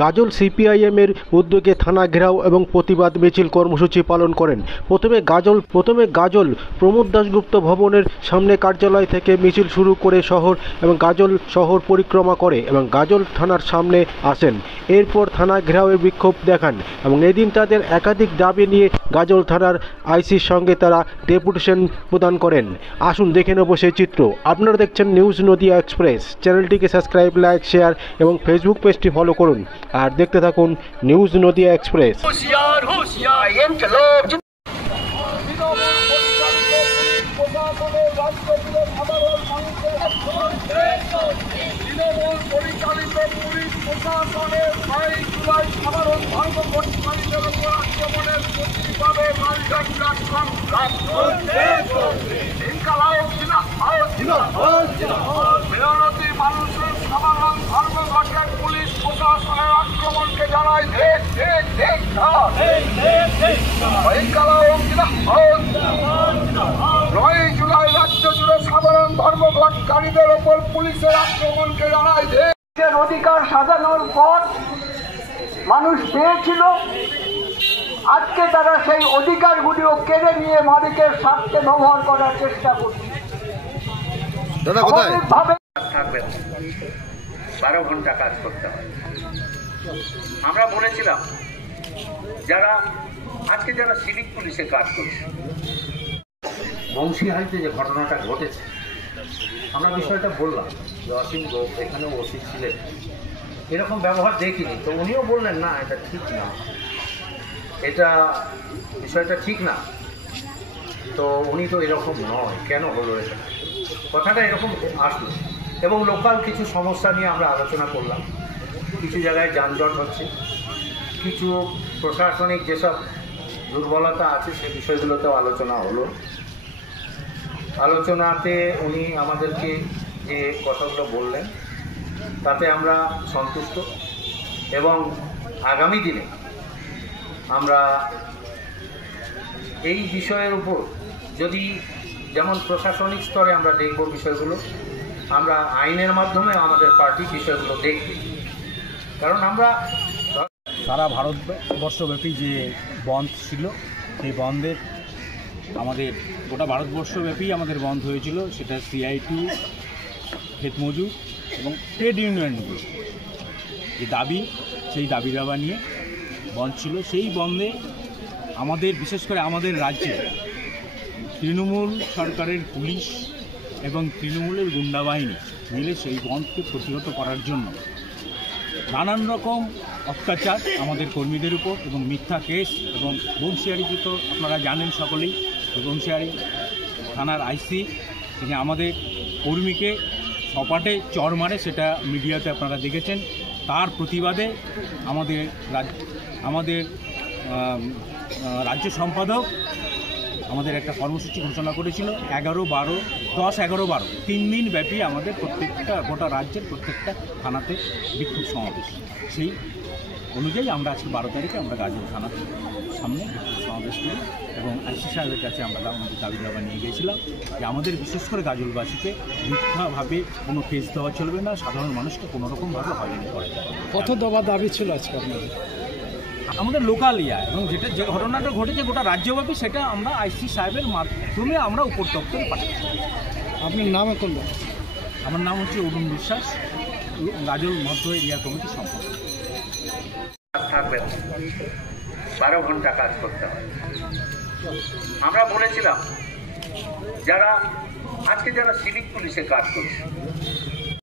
গাজল সিপিআইএমের উদ্যোগে থানা ঘেরাও এবং প্রতিবাদ মিছিল কর্মসূচি পালন করেন। প্রথমে গাজল প্রমোদ দাশগুপ্ত ভবনের সামনে কার্যালয় থেকে মিছিল শুরু করে শহর এবং গাজল শহর পরিক্রমা করে এবং গাজল থানার সামনে আসেন। এরপর থানা ঘেরাওয়ের বিক্ষোভ দেখান এবং এদিন তাদের একাধিক দাবি নিয়ে গাজল থানার আইসির সঙ্গে তারা ডেপুটেশন প্রদান করেন। আসুন দেখে নেব সেই চিত্র। আপনারা দেখছেন নিউজ নদিয়া এক্সপ্রেস। চ্যানেলটিকে সাবস্ক্রাইব, লাইক, শেয়ার এবং ফেসবুক পেজটি ফলো করুন আর দেখতে থাকুন নিউজ নদিয়া এক্সপ্রেস। পরিচালিত পুলিশ প্রশাসনের 22 জুলাই সাধারণ ধর্মঘটকারীদের উপর আক্রমণের প্রতিবাদে মানসিক সংঘাত মেয়নতি মানুষের সাধারণ ধর্মঘটের পুলিশ প্রশাসনের আক্রমণকে জানায় জুলাই রাজ্য জুড়ে সাধারণ ধর্মঘটকারীদের ওপর পুলিশের আক্রমণকে জানায় অধিকার সাজানোর পর মানুষ পেয়েছিল। আজকে তারা সেই অধিকারগুলিও কেড়ে নিয়ে মালিকের স্বার্থে ব্যবহার করার চেষ্টা করছে। 12 ঘন্টা কাজ করতে হয়। আমরা বলেছিলাম যারা সিভিক পুলিশে কাজ করছে, বংশীহারিতে যে ঘটনাটা ঘটেছে, আমরা বিষয়টা বললাম যে অসীম গোপ এখানেও ওসি ছিলেন, এরকম ব্যবহার দেখিনি। তো উনিও বললেন না, এটা ঠিক না, এটা বিষয়টা ঠিক না। তো উনি তো এরকম নয়, কেন হলো এটা, কথাটা এরকম আসলো। এবং লোকাল কিছু সমস্যা নিয়ে আমরা আলোচনা করলাম। কিছু জায়গায় যানজট হচ্ছে, কিছু প্রশাসনিক যেসব দুর্বলতা আছে সে বিষয়গুলোতেও আলোচনা হলো। আলোচনাতে উনি আমাদেরকে যে কথাগুলো বললেন তাতে আমরা সন্তুষ্ট এবং আগামী দিনে আমরা এই বিষয়ের উপর যদি যেমন প্রশাসনিক স্তরে আমরা দেখব বিষয়গুলো, আমরা আইনের মাধ্যমে আমাদের পার্টি বিষয়গুলো দেখবে। কারণ আমরা সারা ভারতবর্ষব্যাপী যে বন্ধ ছিল, সেই বন্ধের আমাদের গোটা ভারতবর্ষব্যাপী আমাদের বন্ধ হয়েছিল। সেটা CITU, ক্ষেত মজুর এবং ট্রেড ইউনিয়নগুলো যে দাবি, সেই দাবি দাবা নিয়ে বন্ধ ছিল। সেই বন্ধে আমাদের বিশেষ করে আমাদের রাজ্যে তৃণমূল সরকারের পুলিশ এবং তৃণমূলের গুন্ডা বাহিনী মিলে সেই বন্ধকে প্রতিহত করার জন্য নানান রকম অত্যাচার আমাদের কর্মীদের উপর এবং মিথ্যা কেস এবং বংশীহারিতে তো আপনারা জানেন সকলেই, বংশীহারি থানার আইসি তিনি আমাদের কর্মীকে সপাটে চড় মারে, সেটা মিডিয়াতে আপনারা দেখেছেন। তার প্রতিবাদে আমাদের রাজ্য সম্পাদক আমাদের একটা কর্মসূচি ঘোষণা করেছিল 10-11-12 3 দিন ব্যাপী আমাদের প্রত্যেকটা গোটা রাজ্যের প্রত্যেকটা থানাতে বিক্ষোভ সমাবেশ। সেই অনুযায়ী আমরা আজকে 12 তারিখে আমরা গাজল থানার সামনে বিক্ষোভ সমাবেশ করি এবং আইসি সাহেবের কাছে আমরা আমাদের দাবি দাবা নিয়ে গিয়েছিলাম যে আমাদের বিশেষ করে গাজলবাসীকে মিথ্যাভাবে কোনো কেস দেওয়া চলবে না, সাধারণ মানুষকে কোনোরকমভাবে হয়রানি করা যাবে। কত দফা দাবি ছিল আজকে আপনাদের? আমাদের লোকাল এবং যে ঘটনাটা ঘটেছে গোটা রাজ্যব্যাপী, সেটা আমরা আইসি সাহেবের মাধ্যমে আমরা উপর দপ্তরে পাঠাচ্ছি। আপনার নাম করলেন? আমার নাম হচ্ছে অরুণ বিশ্বাস, গাজল মধ্য এরিয়া কমিটির সম্পাদক। থাকবে 12 ঘন্টা কাজ করতে হয়। আমরা বলেছিলাম যারা সিভিক পুলিশে কাজ করছে,